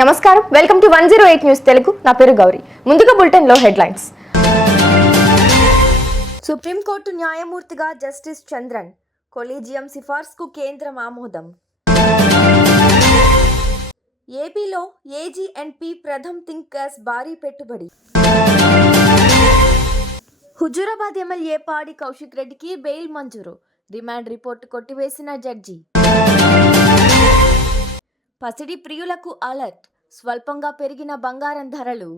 నమస్కారం, welcome to 108 news Telugu. నా పేరు గౌరీ. ముందుగా బులెటిన్ లో హెడ్లైన్స్. సుప్రీంకోర్టు న్యాయమూర్తిగా జస్టిస్ చంద్రన్, కొలీజియం సిఫార్సుకు కేంద్రం ఆమోదం. ఏపీలో ఏజీఎండ్పీ ప్రథమ్ థింక్ గ్యాస్ భారీ పెట్టుబడి. హుజూరాబాద్ ఎమ్మెల్యే పాడి కౌశిక్ రెడ్డికి బెయిల్ మంజూరు, రిమాండ్ రిపోర్టు కొట్టివేసిన జడ్జి. పసిడి ప్రియులకు అలర్ట్, స్వల్పంగా పెరిగిన బంగారం ధరలు.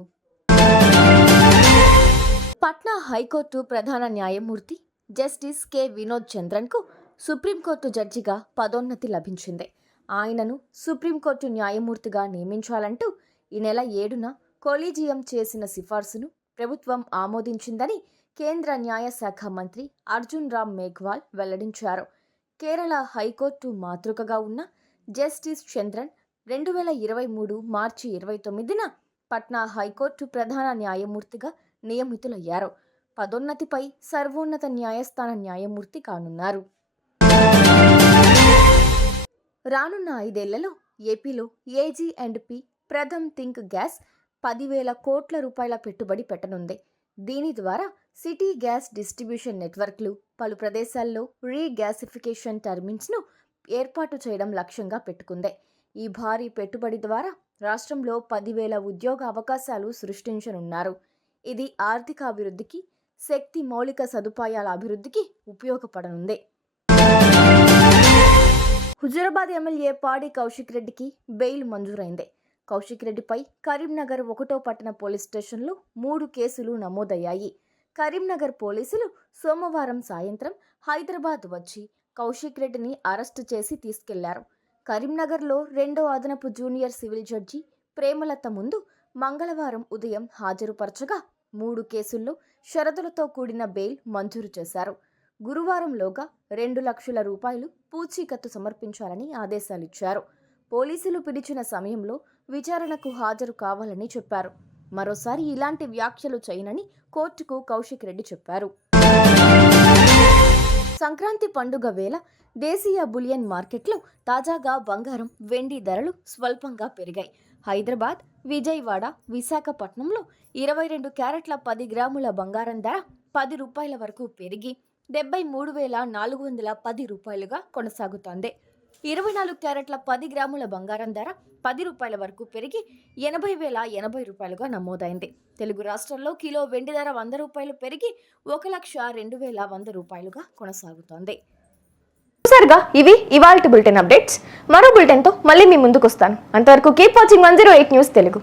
పట్నా హైకోర్టు ప్రధాన న్యాయమూర్తి జస్టిస్ కె వినోద్ చంద్రన్కు సుప్రీంకోర్టు జడ్జిగా పదోన్నతి లభించింది. ఆయనను సుప్రీంకోర్టు న్యాయమూర్తిగా నియమించాలంటూ ఈ నెల 7న కొలీజియం చేసిన సిఫార్సును ప్రభుత్వం ఆమోదించిందని కేంద్ర న్యాయశాఖ మంత్రి అర్జున్ రామ్ మేఘ్వాల్ వెల్లడించారు. కేరళ హైకోర్టు మాతృకగా ఉన్న జస్టిస్ చంద్రన్ 2023 మార్చి 29న పట్నా హైకోర్టు ప్రధాన న్యాయమూర్తిగా నియమితులయ్యారు. పదోన్నతిపై సర్వోన్నత న్యాయస్థాన న్యాయమూర్తి కానున్నారు. రానున్న 5 ఏళ్లలో ఏపీలో ఏజీఎండ్పీ ప్రథమ్ థింక్ గ్యాస్ 10,000 కోట్ల రూపాయల పెట్టుబడి పెట్టనుంది. దీని ద్వారా సిటీ గ్యాస్ డిస్ట్రిబ్యూషన్ నెట్వర్క్లు, పలు ప్రదేశాల్లో రీగ్యాసిఫికేషన్ టర్బిన్స్ను ఏర్పాటు చేయడం లక్ష్యంగా పెట్టుకుంది. ఈ భారీ పెట్టుబడి ద్వారా రాష్ట్రంలో 10,000 ఉద్యోగ అవకాశాలు సృష్టించనున్నారు. ఇది ఆర్థిక అభివృద్ధికి, శక్తి మౌలిక సదుపాయాల అభివృద్ధికి ఉపయోగపడనుంది. హుజూరాబాద్ ఎమ్మెల్యే పాడి కౌశిక్ రెడ్డికి బెయిల్ మంజూరైంది. కౌశిక్ రెడ్డిపై కరీంనగర్ 1వ పట్టణ పోలీస్ స్టేషన్లో 3 కేసులు నమోదయ్యాయి. కరీంనగర్ పోలీసులు సోమవారం సాయంత్రం హైదరాబాద్ వచ్చి కౌశిక్ రెడ్డిని అరెస్టు చేసి తీసుకెళ్లారు. కరీంనగర్లో 2వ అదనపు జూనియర్ సివిల్ జడ్జి ప్రేమలత ముందు మంగళవారం ఉదయం హాజరుపరచగా 3 కేసుల్లో షరతులతో కూడిన బెయిల్ మంజూరు చేశారు. గురువారంలోగా 2 లక్షల రూపాయలు పూచీకత్తు సమర్పించాలని ఆదేశాలిచ్చారు. పోలీసులు పిలిచిన సమయంలో విచారణకు హాజరు కావాలని చెప్పారు. మరోసారి ఇలాంటి వ్యాఖ్యలు చేయనని కోర్టుకు కౌశిక్ రెడ్డి చెప్పారు. సంక్రాంతి పండుగ వేళ దేశీయ బులియన్ మార్కెట్లో తాజాగా బంగారం, వెండి ధరలు స్వల్పంగా పెరిగాయి. హైదరాబాద్, విజయవాడ, విశాఖపట్నంలో 22 క్యారెట్ల 10 గ్రాముల బంగారం ధర 10 రూపాయల వరకు పెరిగి 73,410 రూపాయలుగా కొనసాగుతోంది. 24 క్యారెట్ల 10 గ్రాముల బంగారం ధర 10 రూపాయల వరకు పెరిగి 80,080 రూపాయలుగా నమోదైంది. తెలుగు రాష్ట్రాల్లో కిలో వెండి ధర 100 రూపాయలు పెరిగి 1,02,100 రూపాయలుగా కొనసాగుతోంది. సరిగా ఇవి ఇవాల్టి బులెటిన్ అప్డేట్స్. మరో బులెటిన్తో మళ్ళీ మీ ముందుకు వస్తాను. అంతవరకు కీప్ వాచింగ్ 108 న్యూస్ తెలుగు.